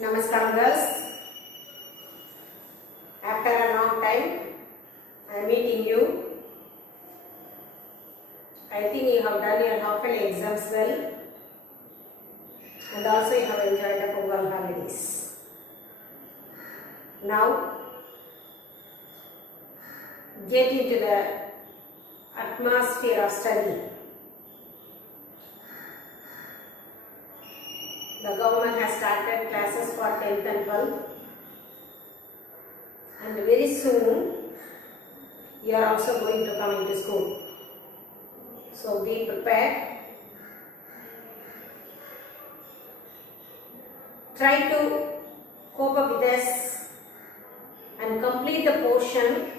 Namaskar girls. After a long time, I am meeting you. I think you have done your half-yearly exams well, and also you have enjoyed the Pongal holidays. Now, get into the atmosphere of study. The government has started classes for 10th and 12th, and very soon you are also going to come into school. So be prepared. Try to cope up with this and complete the portion.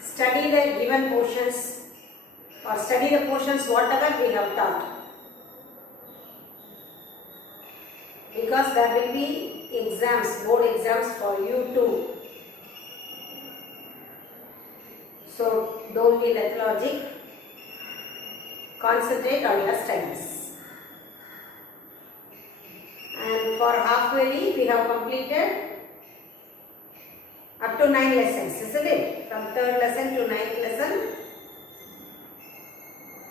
Study the given portions or study the portions whatever we have taught. Because there will be exams, board exams for you too. So don't be lethargic. Concentrate on your studies. And for half-yearly we have completed up to 9 lessons, isn't it? From 3rd lesson to 9th lesson,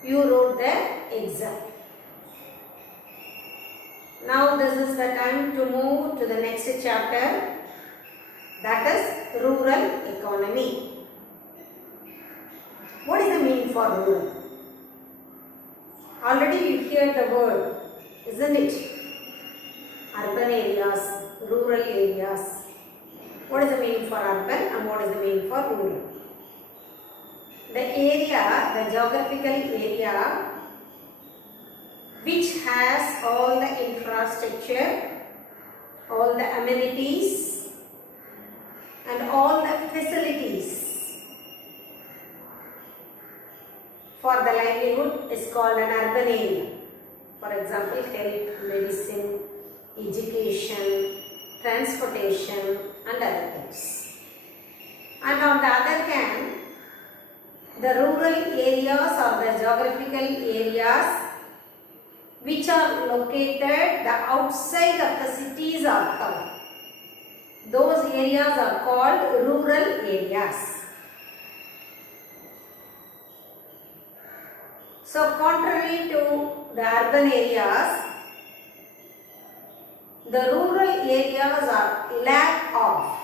you wrote the exam. Now this is the time to move to the next chapter, that is rural economy. What is the meaning for rural? Already you hear the word, isn't it? Urban areas, rural areas. What is the meaning for urban and what is the meaning for rural? The area, the geographical area which has all the infrastructure, all the amenities and all the facilities for the livelihood is called an urban area. For example, health, medicine, education, transportation and other things. And on the other hand, the rural areas or the geographical areas which are located the outside of the cities or town. Those areas are called rural areas. So contrary to the urban areas, the rural areas are lack of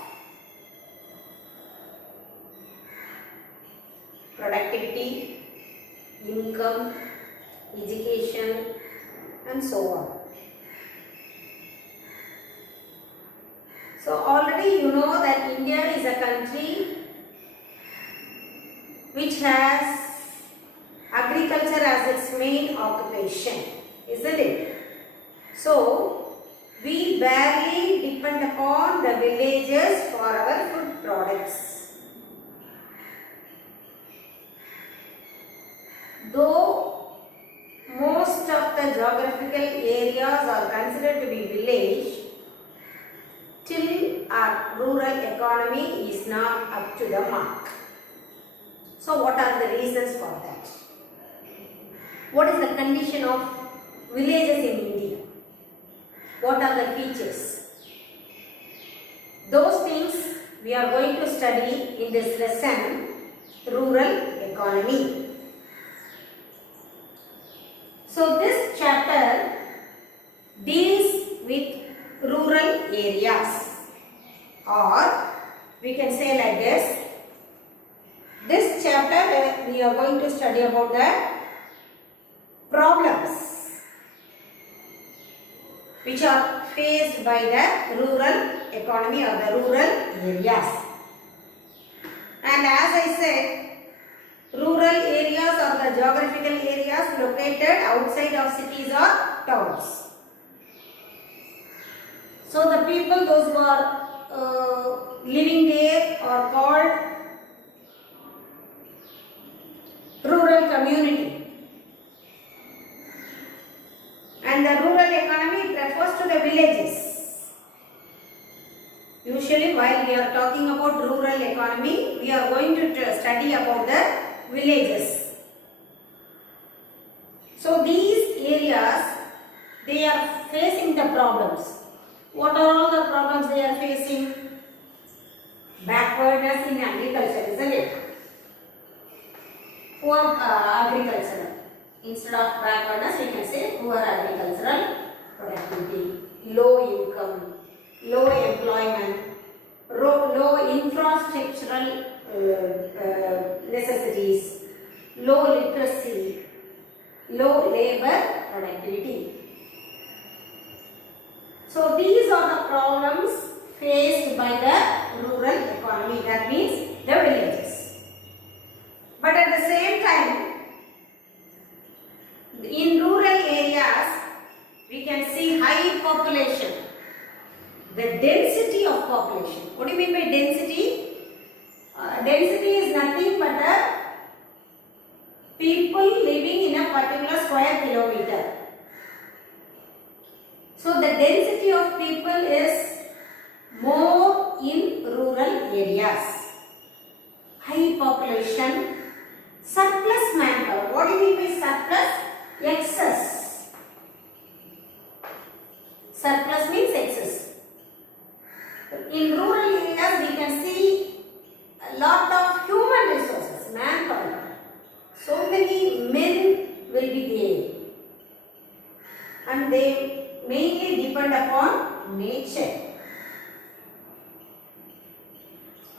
productivity, income, education and so on. So already you know that India is a country which has agriculture as its main occupation, isn't it? So we barely depend upon the villages for our food products. Though most of the geographical areas are considered to be village, till our rural economy is not up to the mark. So what are the reasons for that? What is the condition of villages in India? What are the features? Those things we are going to study in this lesson, rural economy. So this chapter deals with rural areas, or we can say like this. This chapter we are going to study about the problems which are faced by the rural economy or the rural areas. And as I said, rural areas are the geographical areas located outside of cities or towns. So the people, those who are living there are called rural community. And the rural economy refers to the villages. Usually while we are talking about rural economy, we are going to study about the villages. So these areas, they are facing the problems. What are all the problems they are facing? Backwardness in agriculture, isn't it? Poor agriculture. Instead of backwardness, we can say poor agricultural productivity, low income, low employment, low infrastructural necessities, low literacy, low labor productivity. So these are the problems faced by the rural economy, that means the villages. But at the same time, in rural areas, we can see high population, the density of population. What do you mean by density? Density is nothing but the people living in a particular square kilometer. So the density of people is more in rural areas. High population, surplus manpower. What do you mean by surplus? Excess. Surplus means excess. In rural areas, we can see a lot of human resources, manpower. So many men will be there, and they mainly depend upon nature.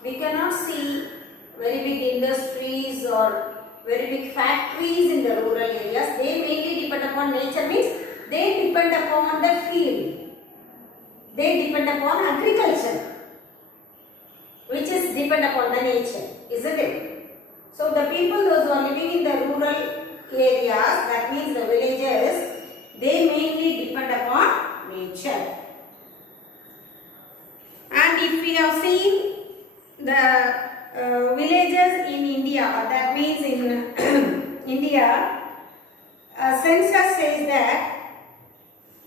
We cannot see very big industries or very big factories in the rural areas. They mainly depend upon nature, means they depend upon the field. They depend upon agriculture, which is depend upon the nature, isn't it? So the people, those who are living in the rural areas, that means the villages, they mainly depend upon nature. And if we have seen the villages in India, that means in India, census says that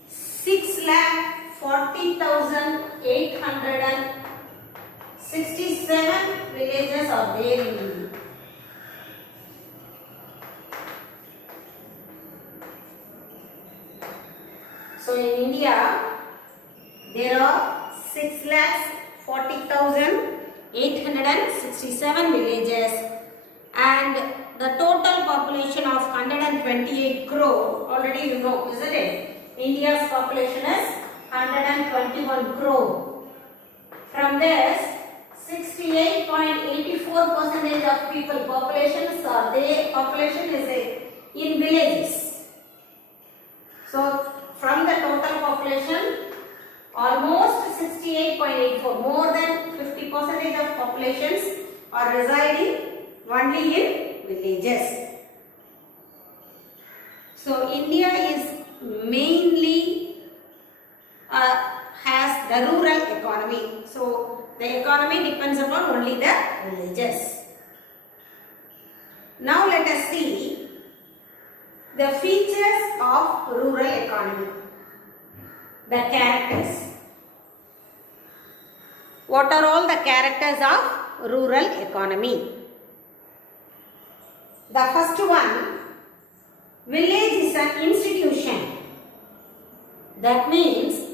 6,40,867 villages are there in India. So in India, there are 6,40,867 villages, and the total population of 128 crore, already you know, isn't it? India's population is 121 crore. From this, 68.84% of people populations are there. Population is in villages. So from the total population, almost 68.84, more than 50% of populations are residing only in villages. So India is mainly has the rural economy. So the economy depends upon only the villages. Now let us see the features of rural economy, the characters. What are all the characters of rural economy? The first one, village is an institution. That means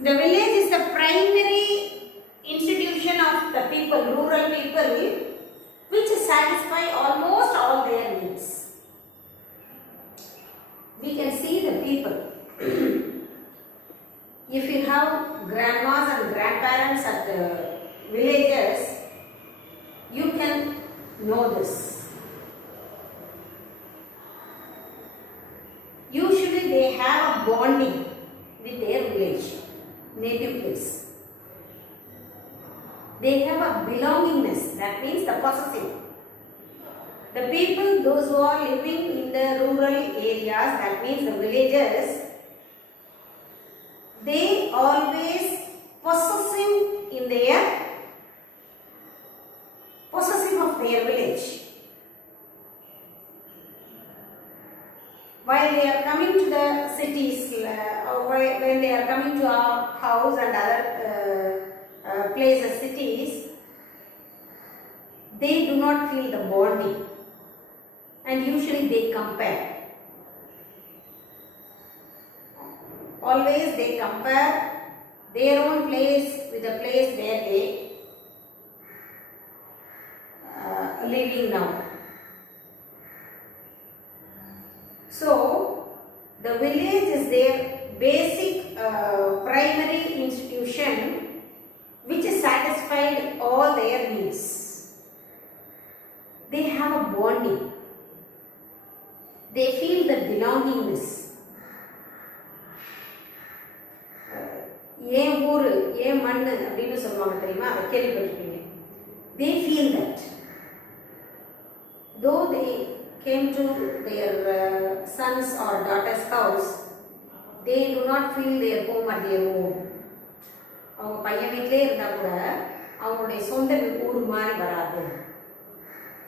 the village is the primary institution of the people, rural people, which satisfy almost all their needs. We can see the people. If you have grandmas and grandparents at villages, you can know this. Usually they have a bonding with their village, native place. They have a belongingness, that means the possessive. The people, those who are living in the rural areas, that means the villages, they always possessive in their possessive of their village. While they are coming to the cities, or when they are coming to our house and other places, cities, they do not feel the bonding, and usually they compare. always they compare their own place with the place where they living now. So the village is their basic primary institution which has satisfied all their needs. They have a bonding. They feel the belongingness. ஏன் ஊரு ஏன் மண்ணு அப்படின்னு சொல்லுவாங்க தெரியுமா, அதை கேள்விப்பட்டிருப்பீங்க. They feel that. Though they came to their sons or daughter's house, they do not feel their home at their home. அவங்க பையன் வீட்டிலே இருந்தால் கூட அவங்களுடைய சொந்த ஊர் மாதிரி வராது.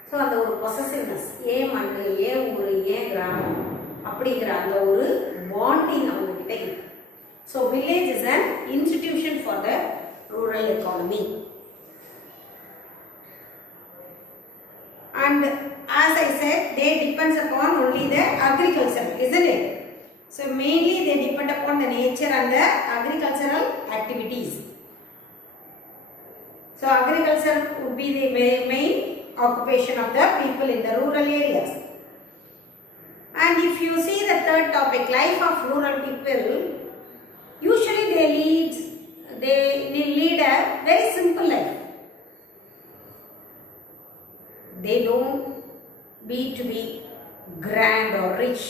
ஸோ அந்த ஒரு பொசசிவ்னஸ், ஏன் மண் ஏன் ஊர் ஏன் கிராமம் அப்படிங்கிற அந்த ஒரு பாண்டிங் அவங்கக்கிட்ட இருக்கு. So village is an institution for the rural economy. And as I said, they depends upon only the agriculture, isn't it? So mainly they depend upon the nature and the agricultural activities. So agriculture would be the main occupation of the people in the rural areas. And if you see the third topic, life of rural people, usually they lead a very simple life. They don't need to be grand or rich.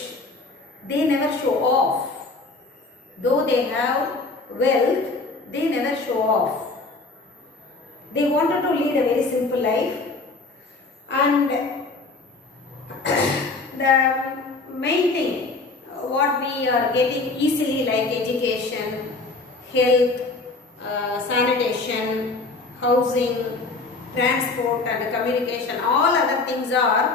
They never show off. Though they have wealth, they never show off. They wanted to lead a very simple life, and the main thing what we are getting easily, like education, health, sanitation, housing, transport and communication, all other things are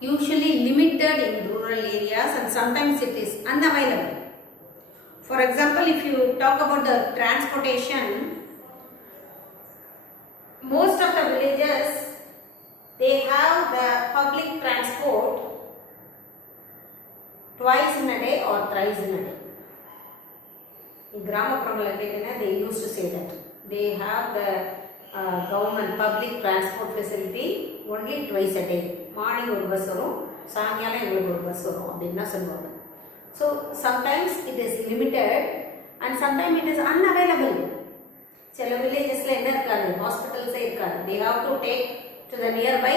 usually limited in rural areas, and sometimes it is unavailable. For example, if you talk about the transportation, most of the villages, they have the public transport twice in a day or thrice in a day. In Gramapuramala, they used to say that they have the government public transport facility only twice a day. Morning ஒரு bus வரும், சாயங்காலம் எங்களுக்கு ஒரு bus வரும் அப்படின்னு தான் சொல்லுவாங்க. So sometimes it is limited and sometime it is unavailable. சில வில்லேஜஸில் என்ன இருக்காது, ஹாஸ்பிட்டல்ஸே இருக்காது. They have to take to the nearby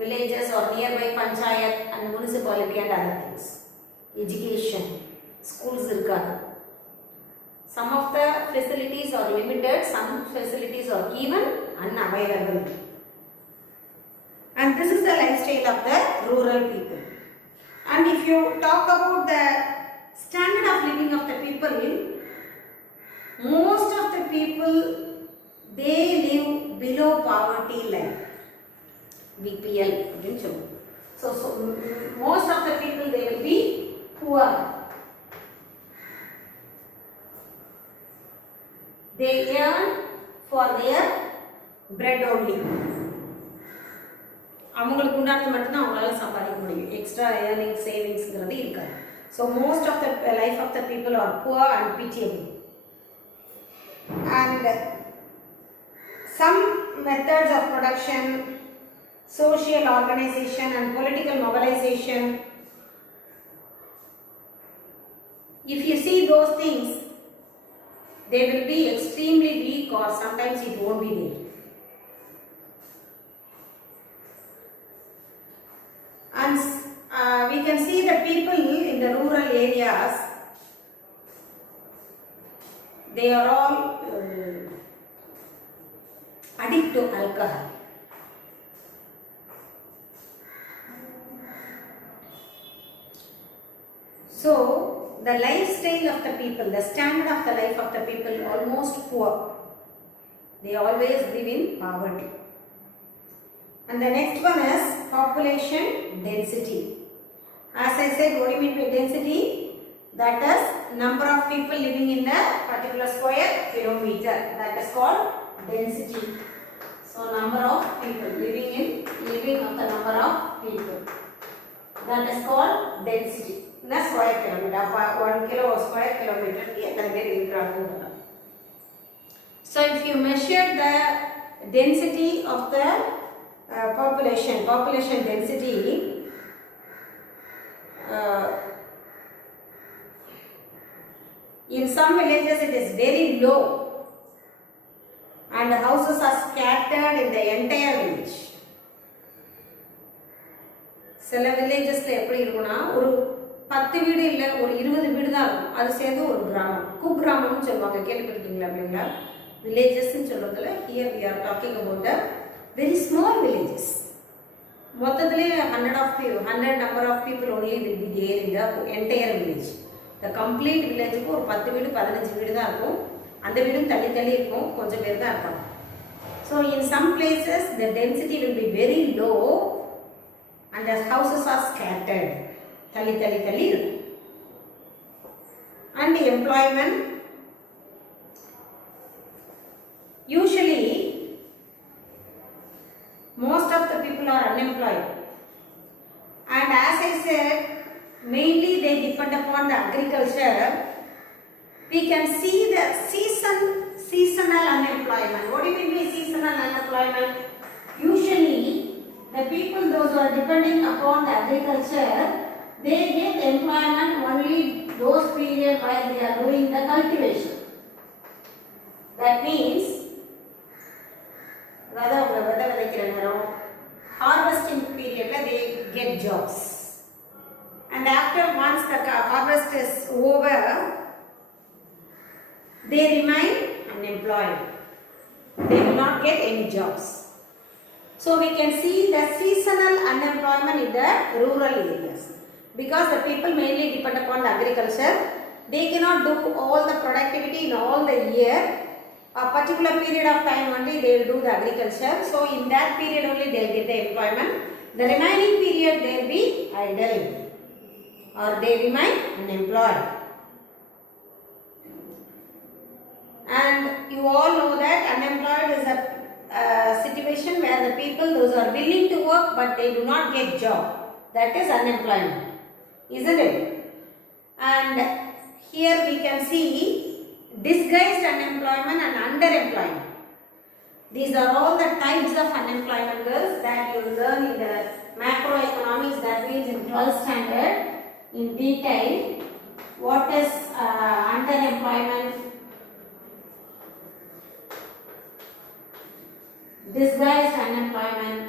villages R nearby panchayat and municipality and other things. Education, schools இருக்காது. Some of the facilities are limited, some facilities are even unavailable. And this is the lifestyle of the rural people. And if you talk about the standard of living of the people, most of the people, they live below poverty line, BPL. So most of the people, they will be poor. They earn for their bread only. அவங்களுக்கு உண்டானது மட்டும்தான் அவங்களால சம்பாதிக்க முடியும். Extra earning சேவிங்ஸ்ங்கிறது இருக்காது. So most of the life of the people are poor and pitiable. And some methods of production, social organization and political mobilization, if you see those things, they will be extremely weak or sometimes it won't be there. And we can see the people in the rural areas, they are all addicted to alcohol. So the lifestyle of the people, the standard of the life of the people, almost poor. They always live in poverty. And the next one is population density. As I said, what do you mean by density? That is number of people living in a particular square kilometer. That is called density. So number of people living of the number of people. That is called density. square kilometer. 1 kilo square kilometer ki எத்தனை பேர் இருக்கிறாங்க. So if you measure the density of the population density, in some villages it is very low and the houses are scattered in the entire village. சில வில்லேஜஸ்ல எப்படி இருக்கும்னா ஒரு 10 வீடு இல்ல ஒரு 20 வீடு தான் இருக்கும். அது சேர்ந்து ஒரு கிராமம், குக்கிராமம்னு சொல்லுவாங்க. கேள்விப்பட்டிருக்கீங்களா அப்படிங்களா? வில்லேஜஸ் னு சொல்றதுல here we are talking about the very small villages. மொத்தத்திலே 100 number of people only will be there in the entire village. The complete village க்கு ஒரு 10 வீடு 15 வீடு தான் இருக்கும். அந்த வீடும் தள்ளி தள்ளி இருக்கும், கொஞ்சம் பேர் தான் இருப்பாங்க. So in some places the density will be very low and the houses are scattered. தள்ளி தள்ளி தள்ளி இருக்கும். And the employment, usually most of the people are unemployed, and as I said, mainly they depend upon the agriculture. We can see the seasonal unemployment. What do you mean by seasonal unemployment? Usually the people those who are depending upon the agriculture, they get employment only those periods while they are doing the cultivation. That means harvesting period they get jobs, and after once the harvest is over they remain unemployed. They will not get any jobs. So we can see the seasonal unemployment in the rural areas because the people mainly depend upon the agriculture. They cannot do all the productivity in all the year. A particular period of time only they will do the agriculture. So in that period only they will get the employment. The remaining period they will be idle or they remain unemployed. And you all know that unemployed is a situation where the people those are willing to work but they do not get job. That is unemployment, isn't it? And here we can see disguised unemployment and underemployment. These are all the types of unemployment, girls, that you learn in the macroeconomics, that means in 12th standard in detail. What is underemployment, disguised unemployment,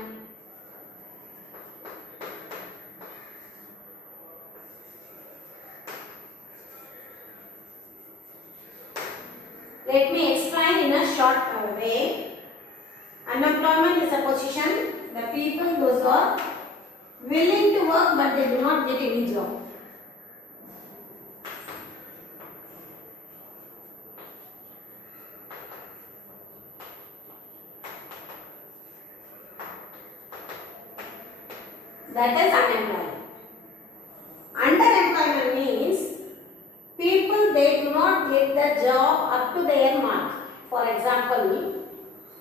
let me explain in a short way. Unemployment is a position the people those are willing to work but they do not get any job. That is unemployment. Underemployment means people they do not get the job up to their mark. For example,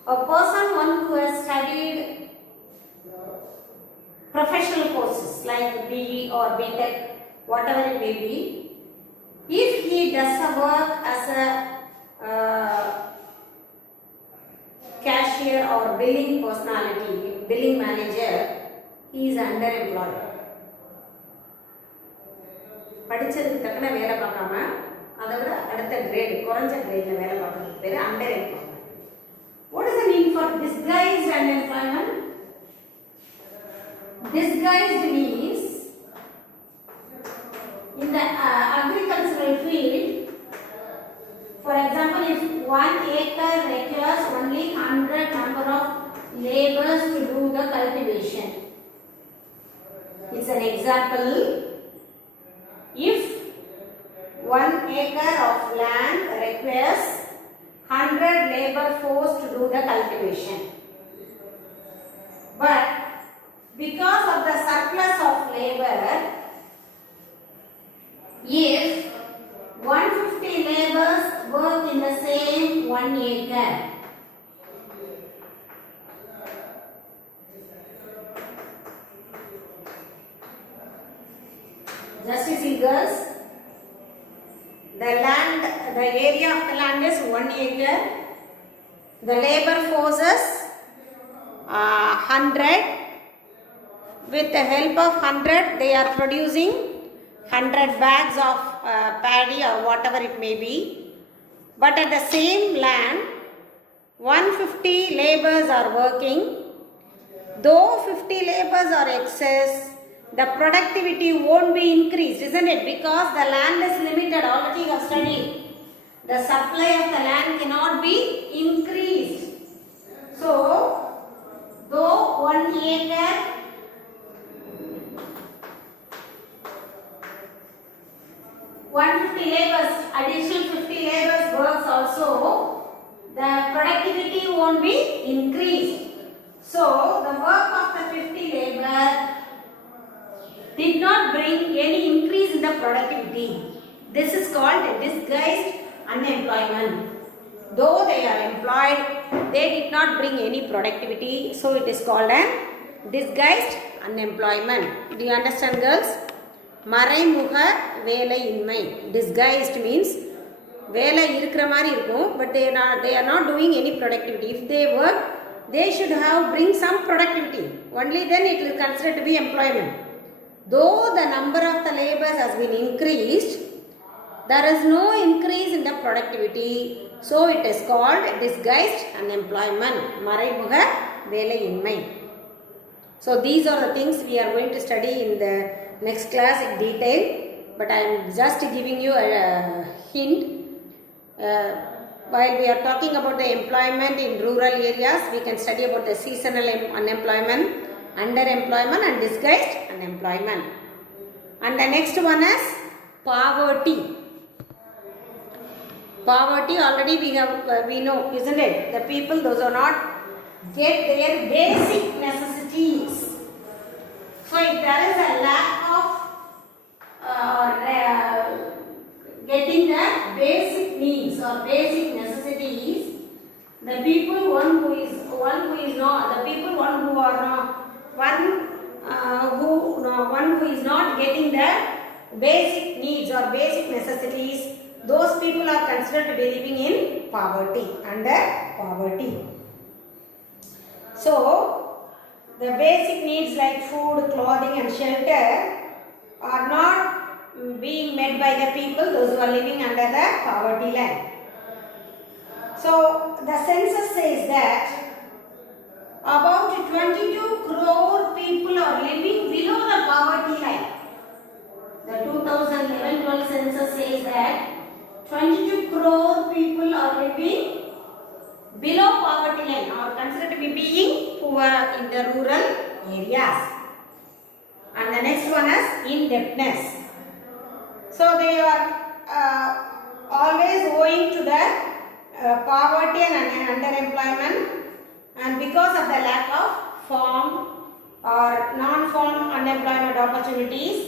a person one who has studied professional courses like BE or BTech, whatever it may be, if he does a work as a cashier or billing personality, billing manager, he is underemployed. படிச்சதுக்கு தக்கன வேலை பார்க்காம அதை விட அடுத்த great குறைஞ்ச கிரேட்ல வேலை பார்க்கறதுக்கு பேரு underemployment. What is the meaning for disguised unemployment? Disguised means in the agricultural field, for example, if 1 acre requires only 100 number of laborers to do the cultivation. It's an example. If 1 acre of land requires 100 labor force to do the cultivation, but because of the surplus of labor, if 150 laborers work in the same 1 acre, Just see girls, the area of the land is 1 acre. The labor forces 100. With the help of 100, they are producing 100 bags of paddy or whatever it may be. But at the same land, 150 laborers are working. Though 50 laborers are excess, the productivity won't be increased, isn't it? Because the land is limited. Already you have studied. The supply of the land cannot be increased. So, though 1 acre, additional 50 laborers works also, the productivity won't be increased. So, the work of the 50 labor did not bring any increase in the productivity. This is called disguised unemployment. Though they are employed, they did not bring any productivity. So, it is called a disguised unemployment. Do you understand, girls? மறைமுக வேலையின்மை. Disguised means வேலை இருக்கிற மாதிரி இருக்கும், but they are not doing any productivity. If they work, they should bring some productivity. Only then it will consider to be employment. Though the number of the laborers has been increased, there is no increase in the productivity. So it is called disguised unemployment. மறைமுக வேலையின்மை. So these are the things we are going to study in the next class in detail, but I am just giving you a hint. While we are talking about the employment in rural areas, we can study about the seasonal unemployment, underemployment and disguised unemployment. And the next one is poverty. Poverty already we know, isn't it? The people, those who not get their basic necessities. So if there is a lack of getting the basic needs or basic necessities, the people who is not getting the basic needs or basic necessities, those people are considered to be living in poverty, under poverty. So the basic needs like food, clothing and shelter are not being met by the people, those who are living under the poverty line. So the census says that about 22 crore people are living below the poverty line. The 2011-12 census says that 22 crore people are living below poverty line or considered to be being poor in the rural areas. And the next one is indebtedness. So they are always owing to the poverty and underemployment, and because of the lack of farm or non-farm unemployment opportunities,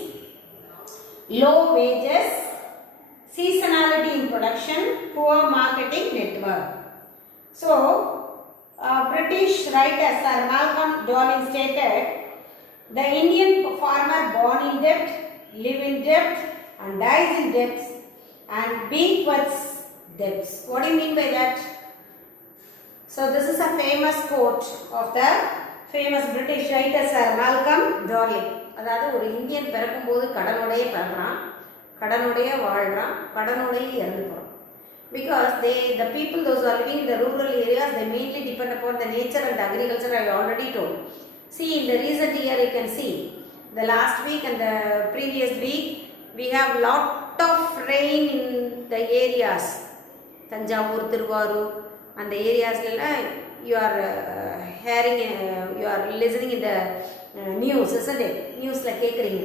low wages, seasonality in production, poor marketing network. So, British writer Sir Malcolm Darling stated, the Indian farmer born in debt, live in debt and dies in debts and bequeaths debts. What do you mean by that? So, this is a famous quote of the famous British writer Sir Malcolm Darling. அதாவது ஒரு Indian பிறக்கும்போது கடனோடையே பிறக்கிறான், கடனோடையே வாழ்கிறான், கடனோடையே இறந்து போகிறான். Because the people, those who are living in the rural areas, they mainly depend upon the nature and the agriculture. I already told. See, in the recent year you can see, the last week and the previous week, we have lot of rain in the areas. Tanjavur, Tiruvallur, and the areas you are hearing, you are listening in the news, isn't it? News like Kekring.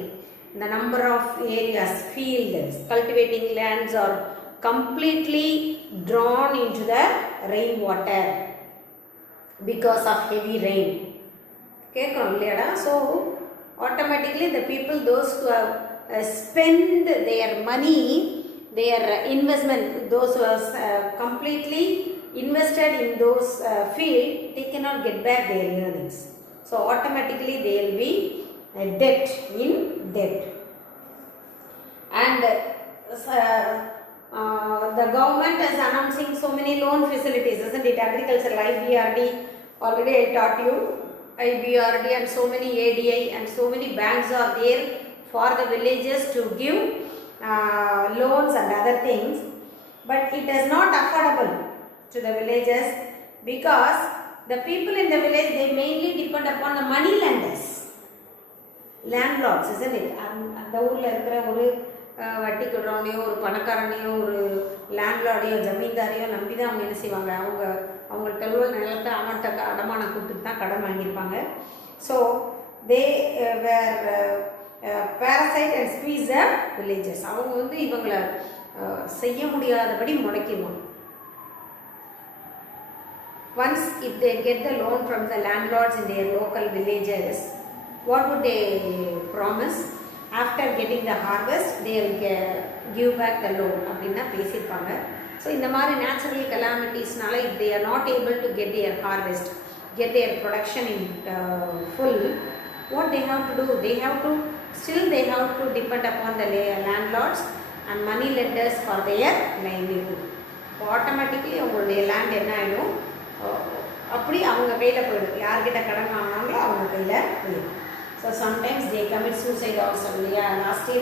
The number of areas, fields, cultivating lands are completely drawn into the rainwater because of heavy rain. So automatically the people, those who have spent their money, their investment, those who have completely invested in those field, they cannot get back their earnings. So automatically they will be in debt. and the government is announcing so many loan facilities, isn't it? Agricultural IBRD, already I taught you IBRD, and so many ADI and so many banks are there for the villages to give loans and other things, but it is not affordable to the villages because the people in the village, they mainly depend upon the money lenders, landlords, isn't it? அந்த ஊரில் இருக்கிற ஒரு வட்டி கொடுறவனையோ ஒரு பணக்காரனையோ ஒரு லேண்ட்லார்டையோ ஜமீன்தாரையோ நம்பி தான் அவங்க என்ன செய்வாங்க, அவங்கள்ட்ட உள்ள நிலத்தை அவன்கிட்ட அடமானம் கொடுத்துட்டு தான் கடன் வாங்கியிருப்பாங்க. So they were parasite and squeeze the villages. அவங்க வந்து இவங்களை செய்ய முடியாதபடி முடக்கிடுவாங்க. Once if they get the loan from the landlords in their local villages, what would they promise? After getting the harvest, they will give back the loan அப்படின்னா பேசியிருப்பாங்க. So இந்த மாதிரி natural கலாமிட்டிஸ்னால if they are not able to get their harvest, get their production in full, what they have to do? They have to depend upon the landlords and money lenders for their livelihood. Automatically அவங்களுடைய land என்ன ஆகிடும், அப்படி அவங்க கையில் போயிடும். யார்கிட்ட கடன் வாங்கினாங்களோ அவங்க கையில் போயிடும். So sometimes they commit suicide also. Yeah, last year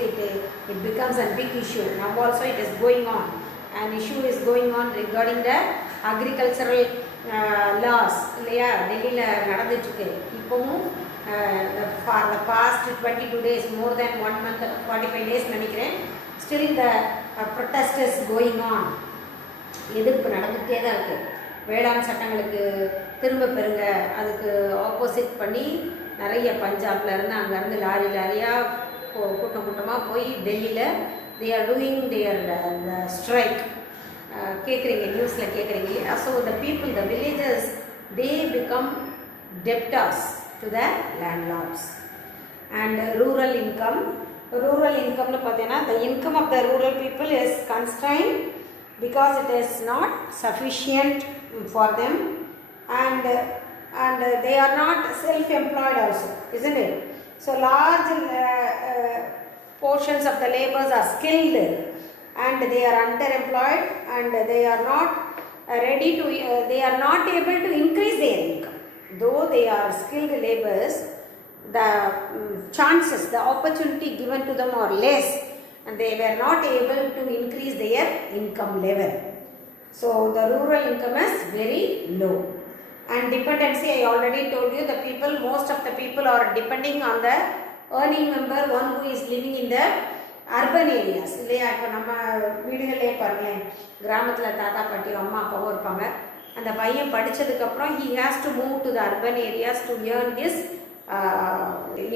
it becomes a big issue. Now also it is going on. An issue is going on regarding the agricultural laws. இல்லையா, டெல்லியில் நடந்துட்டுருக்கு. இப்போவும் for the past 22 days, more than 1 month, 45 days நினைக்கிறேன், still the protest is going on. எதிர்ப்பு நடந்துகிட்டே தான் இருக்குது. வேளாண் சட்டங்களுக்கு திரும்ப பெறுங்க, அதுக்கு ஆப்போசிட் பண்ணி நிறைய பஞ்சாப்ல இருந்து அங்கேருந்து லாரியாக கூட்டமாக போய் டெல்லியில் they are doing their strike. கேட்குறீங்க, நியூஸில் கேட்குறீங்க இல்லையா? So the people, the villagers, they become debtors to the landlords. And rural incomeல பார்த்தீங்கன்னா the income of the rural people is constrained because it is not sufficient for them, and they are not self-employed also, isn't it? So large portions of the laborers are skilled and they are underemployed, and they are not they are not able to increase their income. Though they are skilled laborers, the chances, the opportunity given to them are less, and they were not able to increase their income level. So the rural income is very low. And dependency, I already told you, the people, most of the people are depending on the earning member, one who is living in the urban areas. இல்லையா, இப்போ நம்ம வீடுகளே பாருங்களேன், கிராமத்தில் தாத்தா பாட்டி அம்மா அப்பாவும் இருப்பாங்க. அந்த பையன் படித்ததுக்கப்புறம் he has to move to the urban areas to earn his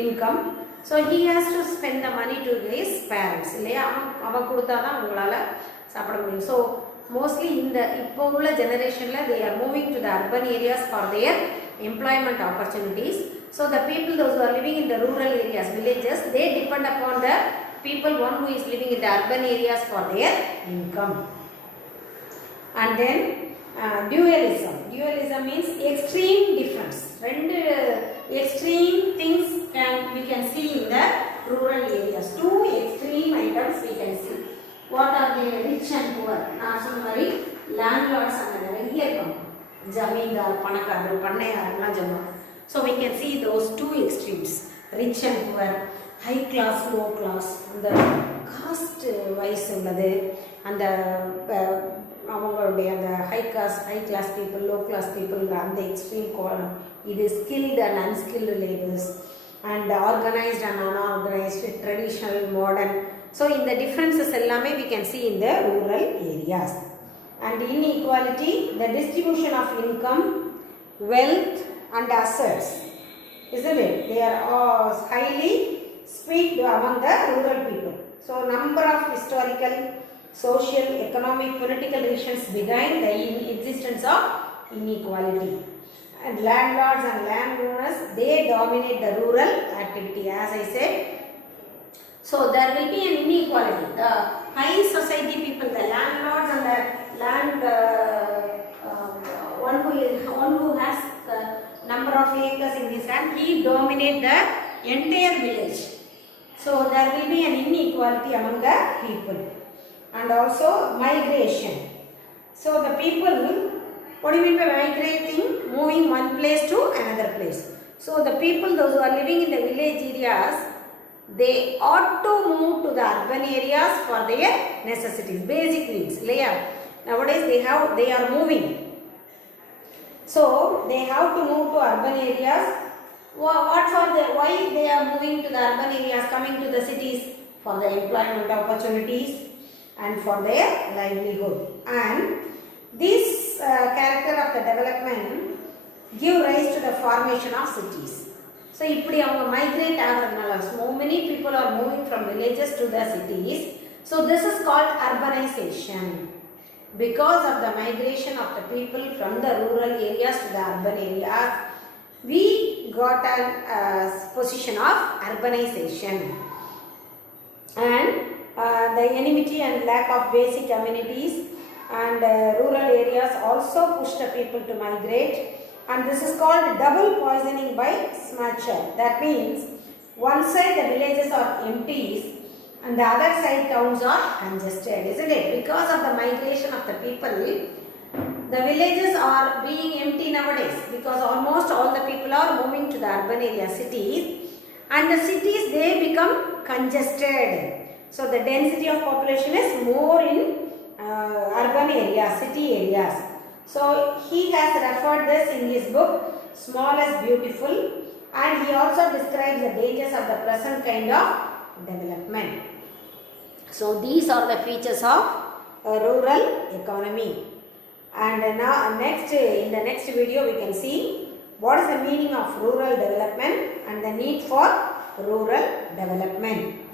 income. So he has to spend the money to his parents. இல்லையா, அவன் கொடுத்தா தான் அவங்களால சாப்பிட முடியும். ஸோ mostly இந்த இப்போ உள்ள ஜெனரேஷனில் they are moving to the urban areas for their employment opportunities. So the people, those who are living in the rural areas, villages, they depend upon the people, one who is living in the urban areas for their income. And then dualism means extreme difference. Rendu extreme things we can see in the rural areas. Two extreme items we can see. What are the rich and poor? நான் சொன்ன மாதிரி landlords அங்கே நிறைய இருப்பாங்க, ஜமீன்தார், பணக்காரர், பண்ணையாரெல்லாம் சொல்லுவாங்க. So we can see those two extremes, rich and poor, high class, low class. அந்த caste wise உள்ளது, அந்த அவங்களுடைய அந்த high class people, low class people, அந்த எக்ஸ்ட்ரீம் கோலம். இது skilled and unskilled labours, and organised and unorganised, traditional, modern. So in the differences எல்லாமே we can see in the rural areas. And inequality, the distribution of income, wealth and assets, isn't it? They are all highly split among the rural people. So number of historical, social, economic, political reasons behind the existence of inequality. And landlords and landowners, they dominate the rural activity, as I said. So there will be an inequality. The high society people, the landlords and the land one who has number of acres in his land, he dominates the entire village. So there will be an inequality among the people. And also migration. So the people, what do you mean by migrating? Moving one place to another place. So the people, those who are living in the village areas, they ought to move to the urban areas for their necessities, basic needs. Nowadays they are moving. So they have to move to urban areas. Why they are moving to the urban areas, coming to the cities? For the employment opportunities and for their livelihood. And this character of the development give rise to the formation of cities. So இப்படி அவங்க migrate ஆகிறதுனால, so many people are moving from villages to the cities. So this is called urbanization. Because of the migration of the people from the rural areas to the urban areas, we got a position of urbanization. And the enmity and lack of basic amenities and rural areas also push the people to migrate, and this is called double poisoning by smutcher. That means one side the villages are empty and the other side towns are congested, isn't it? Because of the migration of the people, the villages are being empty nowadays because almost all the people are moving to the urban area cities, and the cities they become congested. So the density of population is more in urban areas, city areas. So he has referred this in his book Small as Beautiful, and he also describes the dangers of the present kind of development. So these are the features of a rural economy. And now in the next video we can see what is the meaning of rural development and the need for rural development.